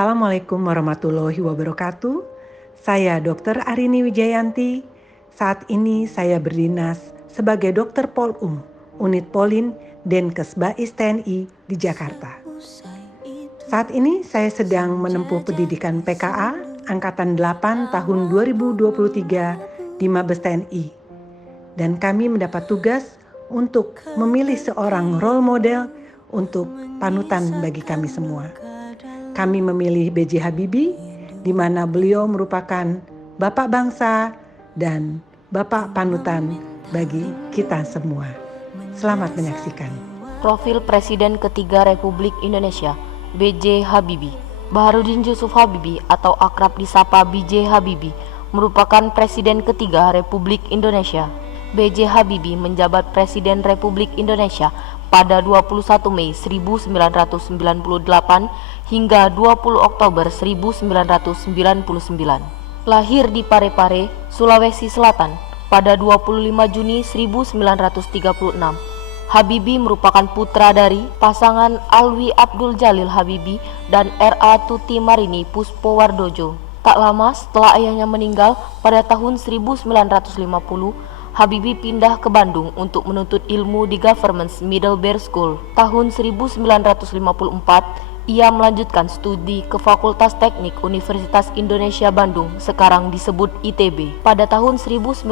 Assalamualaikum warahmatullahi wabarakatuh. Saya Dr. Arini Wijayanti. Saat ini saya berdinas sebagai Dokter Polum, Unit Polin Denkesbais TNI di Jakarta. Saat ini saya sedang menempuh pendidikan PKA Angkatan 8 tahun 2023 di Mabes TNI. Dan kami mendapat tugas untuk memilih seorang role model untuk panutan bagi kami semua. Kami memilih B.J. Habibie, di mana beliau merupakan bapak bangsa dan bapak panutan bagi kita semua. Selamat menyaksikan. Profil Presiden ketiga Republik Indonesia, B.J. Habibie. Baharudin Yusuf Habibie atau akrab disapa B.J. Habibie merupakan Presiden ketiga Republik Indonesia. B.J. Habibie menjabat Presiden Republik Indonesia pada 21 Mei 1998 hingga 20 Oktober 1999. Lahir di Parepare, Sulawesi Selatan pada 25 Juni 1936. Habibie merupakan putra dari pasangan Alwi Abdul Jalil Habibie dan R.A. Tuti Marini Puspowardojo. Tak lama setelah ayahnya meninggal pada tahun 1950, Habibie pindah ke Bandung untuk menuntut ilmu di Government Middlebury School. Tahun 1954, ia melanjutkan studi ke Fakultas Teknik Universitas Indonesia Bandung, sekarang disebut ITB. Pada tahun 1955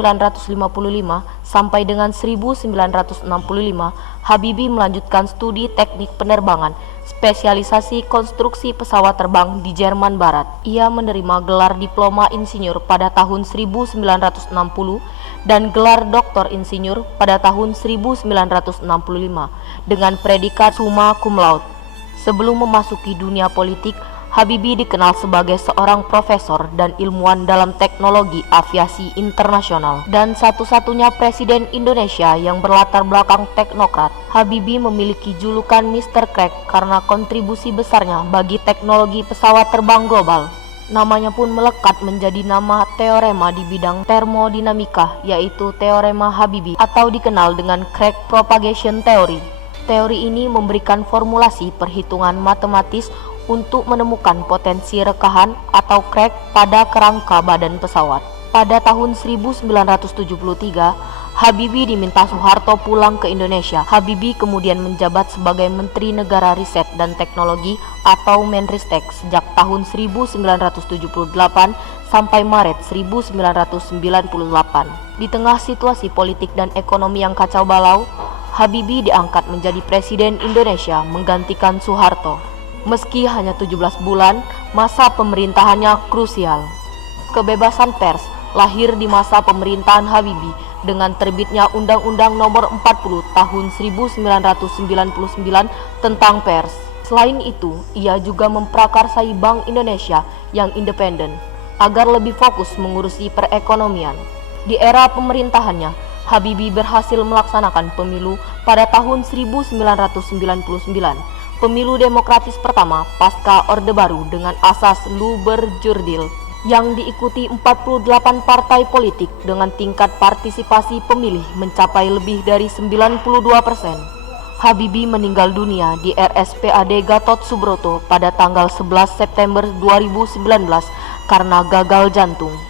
sampai dengan 1965, Habibie melanjutkan studi teknik penerbangan, spesialisasi konstruksi pesawat terbang di Jerman Barat. Ia menerima gelar diploma insinyur pada tahun 1960 dan gelar doktor insinyur pada tahun 1965 dengan predikat summa cum laude. Sebelum memasuki dunia politik, Habibie dikenal sebagai seorang profesor dan ilmuwan dalam teknologi aviasi internasional dan satu-satunya presiden Indonesia yang berlatar belakang teknokrat. Habibie memiliki julukan Mr. Crack karena kontribusi besarnya bagi teknologi pesawat terbang global. Namanya pun melekat menjadi nama teorema di bidang termodinamika, yaitu teorema Habibie atau dikenal dengan Crack Propagation Theory. Teori ini memberikan formulasi perhitungan matematis untuk menemukan potensi rekahan atau crack pada kerangka badan pesawat. Pada tahun 1973, Habibie diminta Soeharto pulang ke Indonesia. Habibie kemudian menjabat sebagai Menteri Negara Riset dan Teknologi atau Menristek sejak tahun 1978 sampai Maret 1998. Di tengah situasi politik dan ekonomi yang kacau balau, Habibie diangkat menjadi Presiden Indonesia menggantikan Soeharto. Meski hanya 17 bulan, masa pemerintahannya krusial. Kebebasan pers lahir di masa pemerintahan Habibie dengan terbitnya Undang-Undang Nomor 40 Tahun 1999 tentang pers. Selain itu, ia juga memprakarsai Bank Indonesia yang independen agar lebih fokus mengurusi perekonomian. Di era pemerintahannya, Habibie berhasil melaksanakan pemilu pada tahun 1999, pemilu demokratis pertama pasca Orde Baru dengan asas Luber-Jurdil yang diikuti 48 partai politik dengan tingkat partisipasi pemilih mencapai lebih dari 92%. Habibie meninggal dunia di RSPAD Gatot Subroto pada tanggal 11 September 2019 karena gagal jantung.